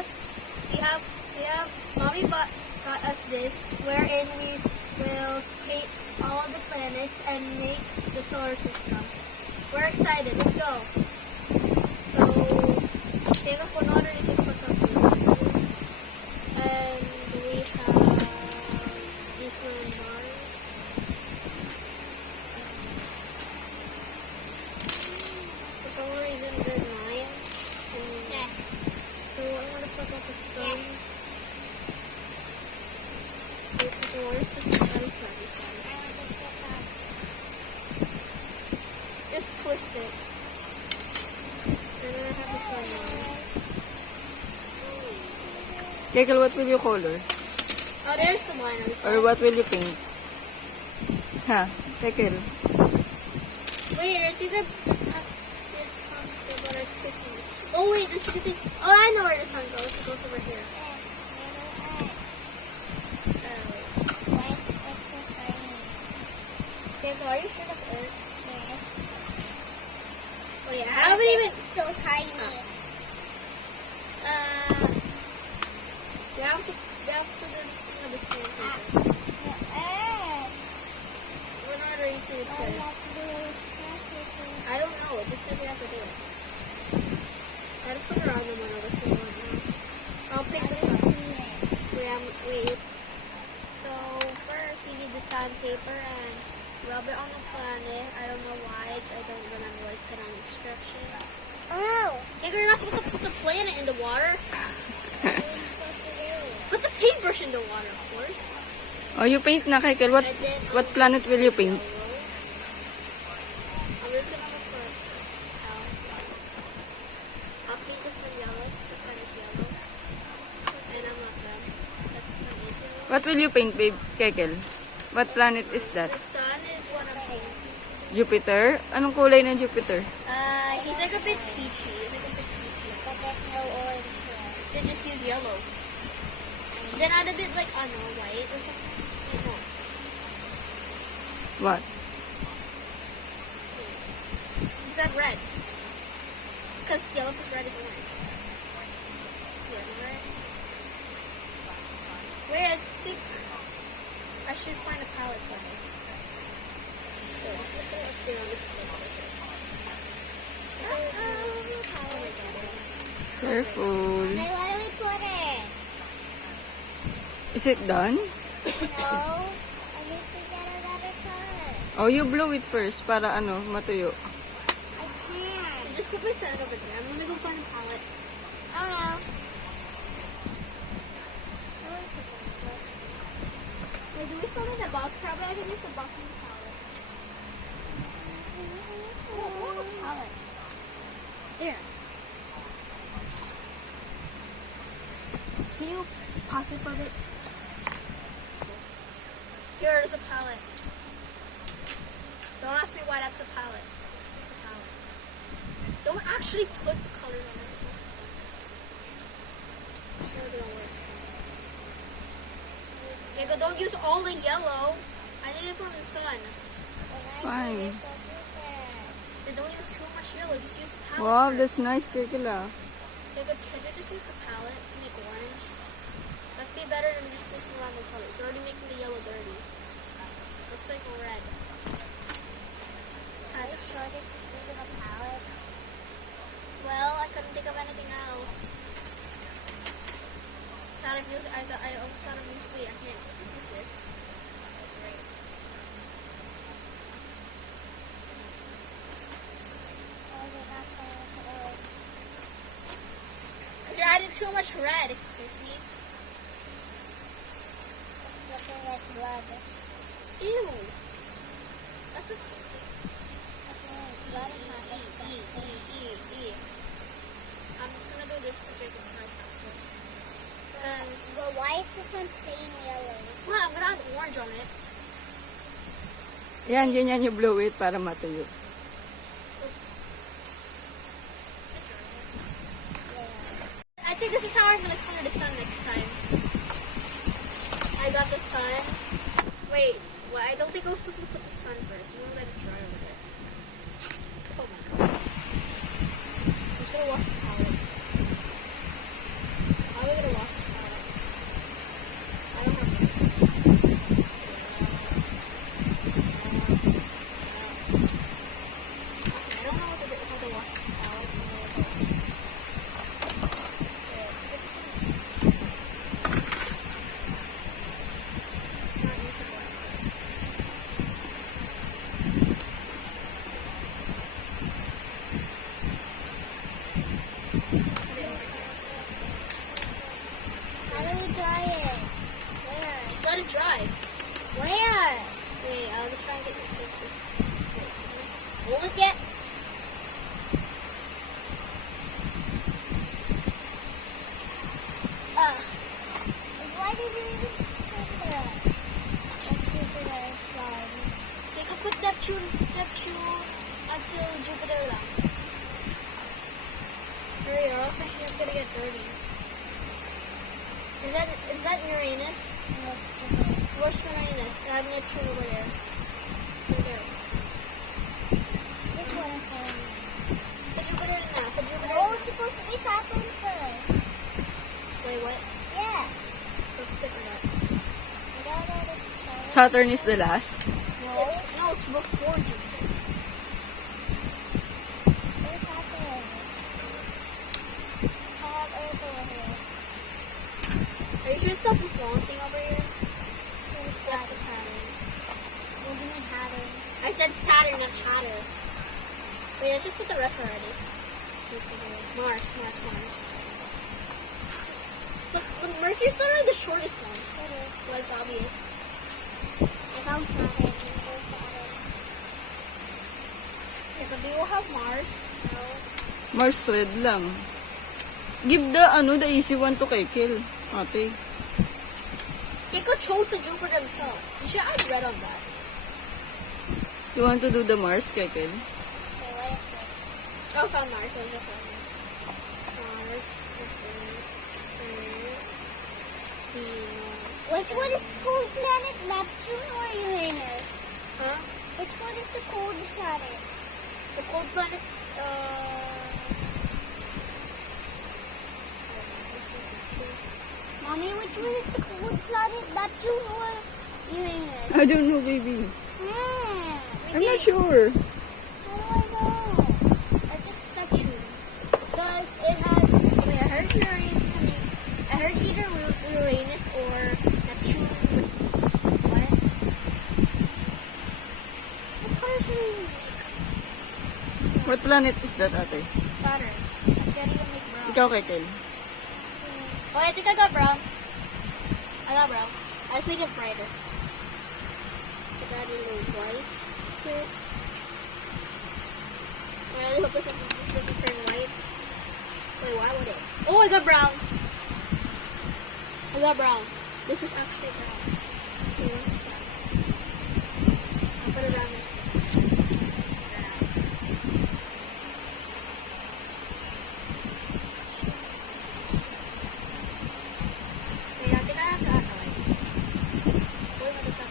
us, mommy got us this, wherein we will paint all the planets and make the solar system. We're excited. Let's go. So, tengo con order is and we have these little bars. For some reason, they're 9. And so I'm gonna put up the sun. Where's the sun from? Just twist it. And then I have the sun on. Kekel, what will you color? Oh, there's the line on the side. Or what will you paint? Ha, Kekel. Wait, I think the butter chicken. Oh wait, this is the thing. Oh, I know where the sun goes. It goes over here. Are you sure that's Earth? Yes. Wait, I haven't even so tiny. We have to do this thing of the same thing. We're not erasing it says. I don't know. It just said we have to do it. I'll just put a random one over here now. I'll pick this up. Wait. So first we need the sandpaper and rub it on the planet. I don't know why. I don't remember what it said on the instruction. Oh! Tigger, you're not supposed to put the planet in the water. Put the paintbrush in the water, of course. Oh, you paint na, Kekel. What planet will you paint? I'm just gonna look for I'll paint the sun yellow. The sun is yellow. And I'm not done. Because the sun is yellow. What will you paint, babe, Kekel? What planet is that? The sun is one of them. Jupiter? Anong kulay ng Jupiter? He's like a bit peachy. But there's no orange here. They just use yellow. Then add a bit like, I don't know, white or something. No. What? Is that red? Because yellow plus red is orange. Yeah, right? Wait, I think I should find a palette for this. So, let's put it up there on this slip. Careful. Where do we put it? Is it done? No. I need to get another color. Oh, you blow it first para ano, matuyo. I can't. Just put my sand over there. I'm gonna go find a palette. Oh no. Wait, do we still need the box? Probably I can use the box and the palette. Oh, I want a palette. There. Can you pause it for a bit? Here's a palette. Don't ask me why that's a palette. It's just a palette. Don't actually put the colors on it. Sure, it don't work. Diego, don't use all the yellow. I need it from the sun. It's fine. Then don't use too much yellow. Just use the palette. Wow, that's nice, Kekel. Diego, can you just use the palette to make orange? That'd be better than just mixing around the colors. You're already making the yellow dirty. Looks like red. Are you sure this is even a palette? Well, I couldn't think of anything else. I almost thought of using. Wait, I can't just use this. Great. You're adding too much red, excuse me. It's looking like blood. Ew. That's disgusting. I'm just gonna do this to get the try past it. Well, why is this one plain yellow? Well, I'm gonna add orange on it. Yan, ganyan you blow it para matuyo. Oops. I think this is how I'm gonna color the sun next time. I got the sun. Wait, well, I don't think I was supposed to put the sun first. I'm gonna let it dry over there. Oh my god. I'm just gonna wash the palette. was thinking it's gonna get dirty. Is that Uranus? No, it's Jupiter. Where's Uranus? I have Neptune over there. Over there. This one is Uranus. Put Jupiter in that. Put Jupiter Oh, in it's supposed to be Saturn first. that. Wait, what? Yes. Let's stick with that. I don't know this Saturn. Saturn is the last. No. It's before Jupiter. Where's Saturn? I have Earth over here. Are you sure it's not this long thing over here? Where's Yeah, Saturn? it's Saturn. What do you mean Saturn? I said Saturn, not Hatter. Wait, let's just put the rest already. Mars. Look, Mercury's literally the shortest one. Well, it's obvious. I found Saturn. Where's Saturn? Yeah, but do you have Mars? No. Mars red lang. Give the easy one to Kekel. Ate. Keiko chose the Jupiter himself. You should add red on that. You want to do the Mars, Kekel? Okay, what is it? Oh, I found Mars. I was just on Mars. Which one is the cold planet? Neptune or Uranus? Huh? Which one is the cold planet? The cold planets, Mommy, which one is the cold planet? Neptune or Uranus? I don't know, baby. I'm not sure. How do I know? I think it's Neptune. Because it has, wait, I heard Uranus coming. I heard either Uranus or Neptune. What? What color should we make? What planet is that, ate? Saturn. I can't even make brown. Ikaw, Kekel. Oh, I think I got brown. I got brown. Let's make it brighter. Put that a little white to it. I really hope this doesn't turn white. Wait, why would it? Oh, I got brown. I got brown. This is actually brown. Okay, what is that? I'll put it around this. Wait, I think I have to add light. Wait, what is that?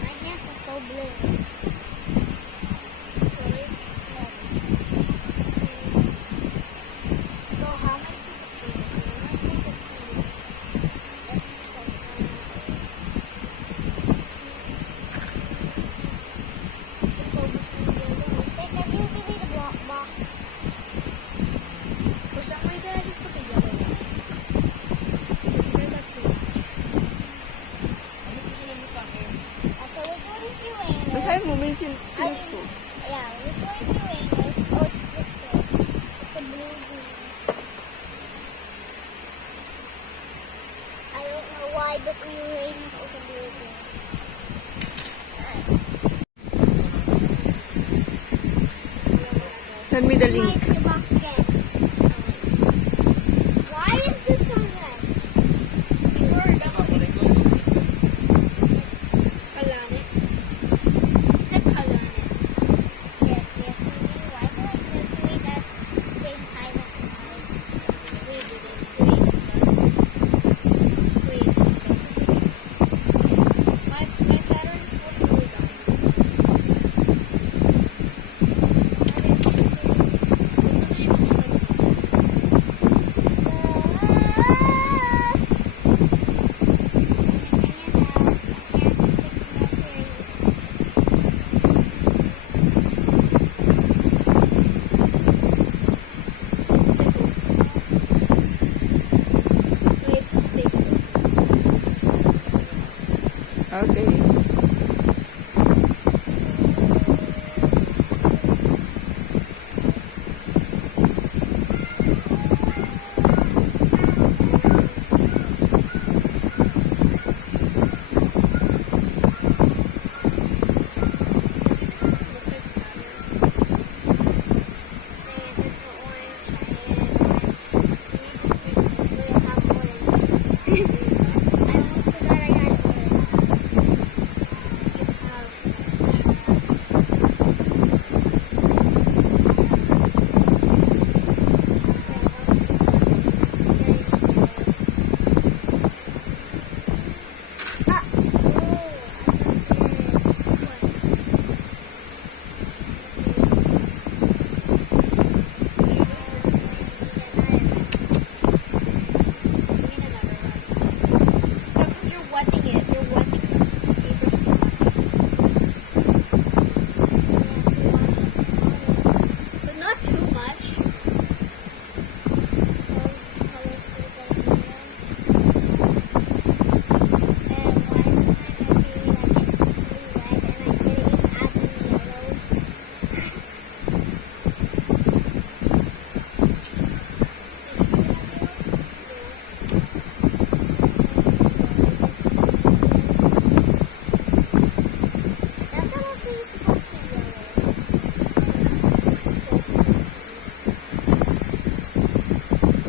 My hands are so blue. Really? So how am I supposed to do this? Think I need to be the block box. For some reason, I just put the yellow one. Maybe that's too much. Okay, which one is Uranus? Basahin mo, may sinuot ko. Yeah, which one is Uranus? Oh, it's this one. It's a blue green. I don't know why, but Uranus is a blue green. Send me the link. Why is the box red? Why is this one red? Planet. Except planet. Yes, Mercury. Why do I Mercury that's the same size as Mars? Wait. My Saturn is fully done. It's not even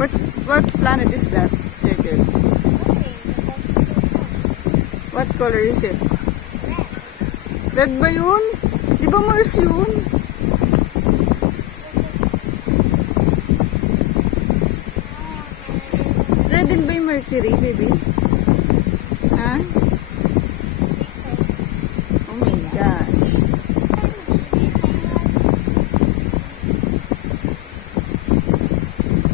What planet is that, Kekel? What color is it? Red ba yun? Di ba Mars yun? Red din ba yung Mercury, baby? Ha? Oh my gosh.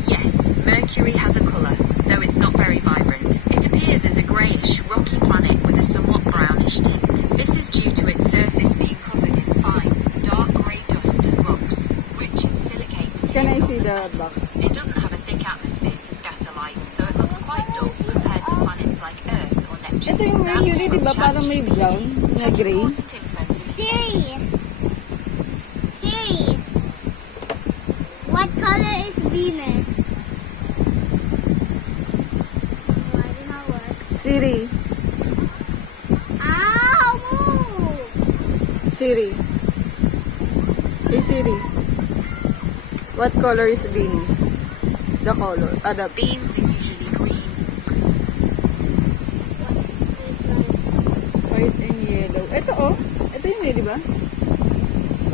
Yes, Mercury has a colour, though it's not very vibrant. It appears as a greyish, rocky planet with a somewhat brownish tint. This is due to its surface being covered in fine, dark grey dust and rocks, rich in silicate materials. Can I see and the metals. box? It doesn't have a thick atmosphere to scatter light, so it looks quite dull compared to planets like Earth or Neptune. Ito yung Mercury, di ba? Parang may brown na gray. Important info for these Siri. Siri. What color is Venus? Why did not work? Siri. Ow! Move! Siri. Hey Siri. What color is Venus? The color. The beams are usually green. white and yellow. Ito oh. Ito yun eh, di ba?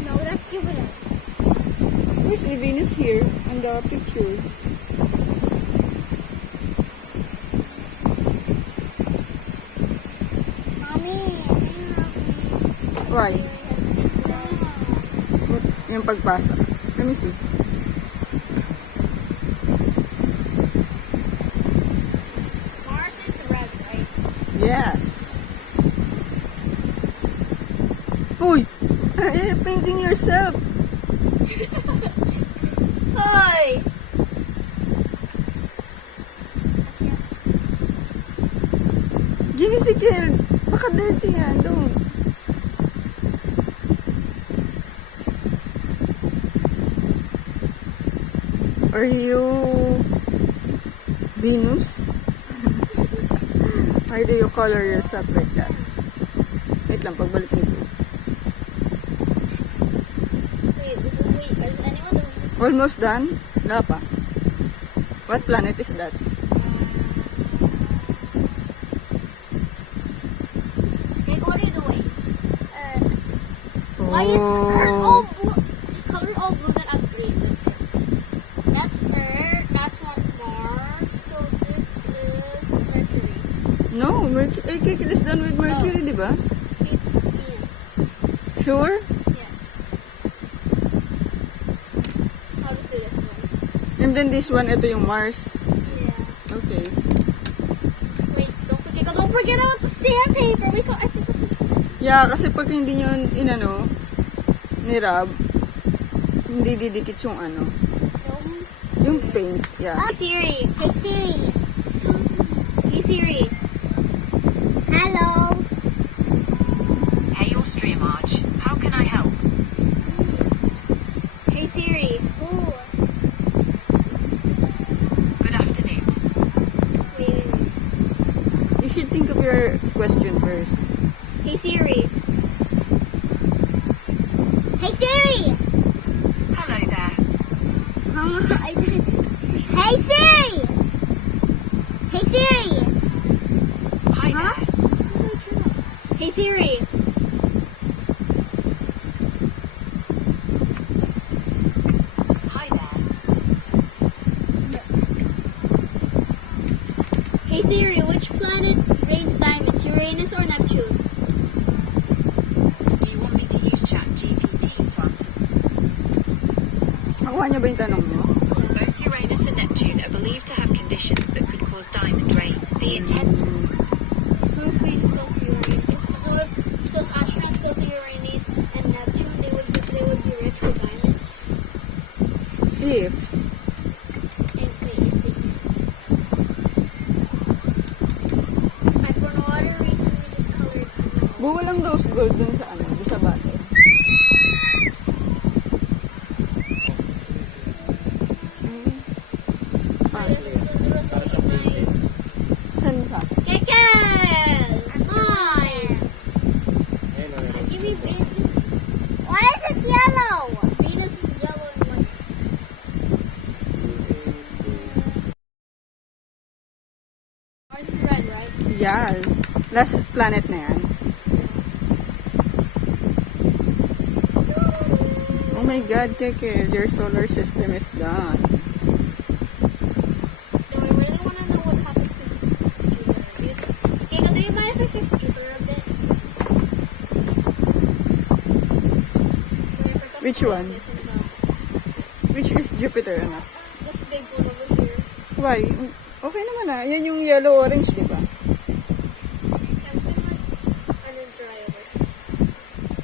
No, that's Jupiter. Where's the Venus here on the picture? Mommy. Why? What? Yung pagpasa. Let me see. Mars is red, right? Yes. Uy! Painting yourself. Hi! Jimmy Sikel. Baka dirty yan. Don't. Are you Venus? Why do you color yourself like that? Wait lang, pagbalik nito. Wait, is anyone doing this? Almost done? Wala pa. What planet is that? Hey, what are you doing? Oh. Why is Earth all blue? Is color all blue then green? That's Earth. That's what Mars. So this is Mercury. No, Mercury. Kikil is done with Mercury, di ba? It's Venus. Sure? Yes. I'll just do this one. And then this one, ito yung Mars. Yeah. Okay. Wait, don't forget about the sandpaper. I think Yeah, kasi pag hindi nyo inano, nirab, hindi didikit yung ano, yung paint. Yeah. Hey Siri. Hey Siri. Hey Siri. Hello. Hey, your stream Arch. How can I help? Hey Siri. Ooh. Good afternoon. Wait. You should think of your question first. Hey Siri. Hey Siri. Hello there. I didn't. Hey Siri. Hey Siri. Hi there. Hey Siri. Hi there. Hey Siri, which planet rains diamonds, Uranus or Neptune? Do you want me to use ChatGPT to answer? Nakuha niya ba yung tanong mo? Both Uranus and Neptune are believed to have conditions that could cause diamond rain. The intent. So if we just go to Uranus, so if astronauts go to Uranus and Neptune, they would be rich with diamonds. If, And for no other reason, we just colored. buo lang rose gold dun sa ano, dun sa base. This is the result of my Saan ka? Kekel! Hi! Give me Venus. Why is it yellow? Venus is yellow and white. Yes. Last planet na yan. Oh my God, Keke, your solar system is done. No, I really want to know what happened to Jupiter. Kika, do you mind if I fix Jupiter a bit? Which one? Which is Jupiter, anak? This big one over here. Why? Okay naman ah. Yan yung yellow-orange, di ba? I'm saying like, and then dry over.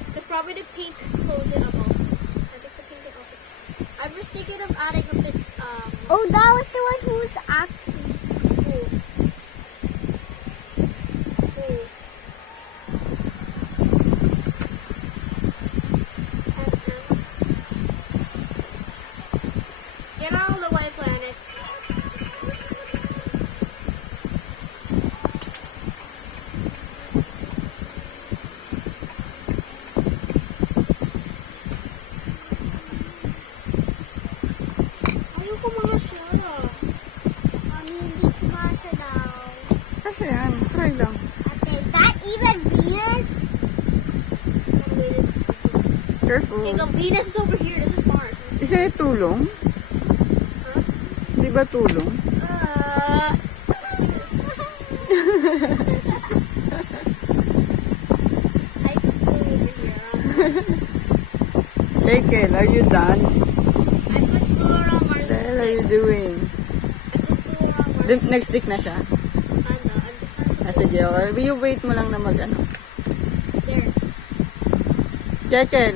Because probably the pink close it up also. I think the pink can also. I was thinking of adding a bit, Oh, that was the one who was acting. ooh. Ooh. Get out of the way, planets. Ayoko mga siya. Mommy, hindi kumasa daw. Kasi yan. Try lang. Ate, is that even Venus? Careful. Okay, go. Venus is over here. This is Mars. Is it tulong? Huh? Di ba tulong? I put glue over here. Keke, are you done? I put glue around What Mars' the hell are stick. you doing? I put glue around Mars' Next stick na siya. I'm just trying to Sige, okay. You wait mo lang na mag-ano. there. Kekel,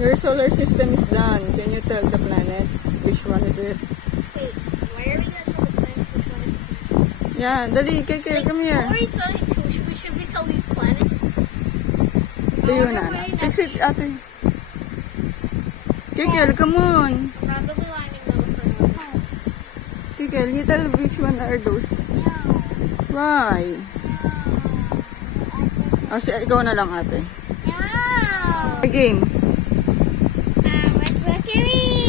your solar system is done. Can you tell the planets which one is it? Wait, why are we gonna tell the planets which one is Yeah, dali, Kekel, come here. Before we tell it to, should we tell these planets? Ito yun, Ana. Fix it, ate. Kekel, come on. I'm randomly lining them up for now. Kekel, you tell which one are those. No. Why? Oh, ikaw na lang, ate. No. Game. Where's Mercury?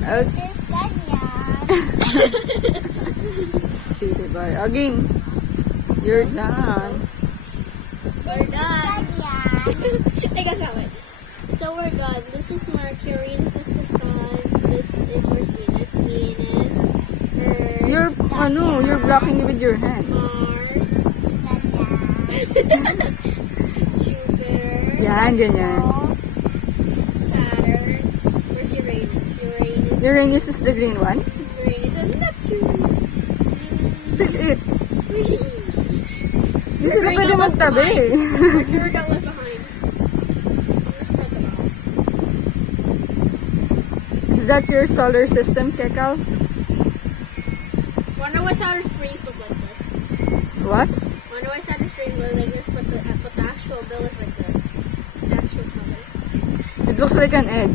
Okay. This is Kenya. See, diba? Again. You're done. We're done. Kenya. Take us that way. So we're done. This is Mercury. This is the Sun. This is where's Venus. Venus. Earth. You're blocking it with your hands. Mars. Jupiter. Yan, ganyan. Saturn. Where's Uranus? Uranus. Uranus is the green one. Uranus and Neptune. Fix it. Sweet. Hindi sila Mercury pwede got left magtabi. Mercury got left behind. I'm gonna spread them out. Is that your solar system, Kekal? Wonder why Saturn's rings look like this. What? Wonder why Saturn's rings look like this, but the actual bill is like this. The actual color. It looks like an egg.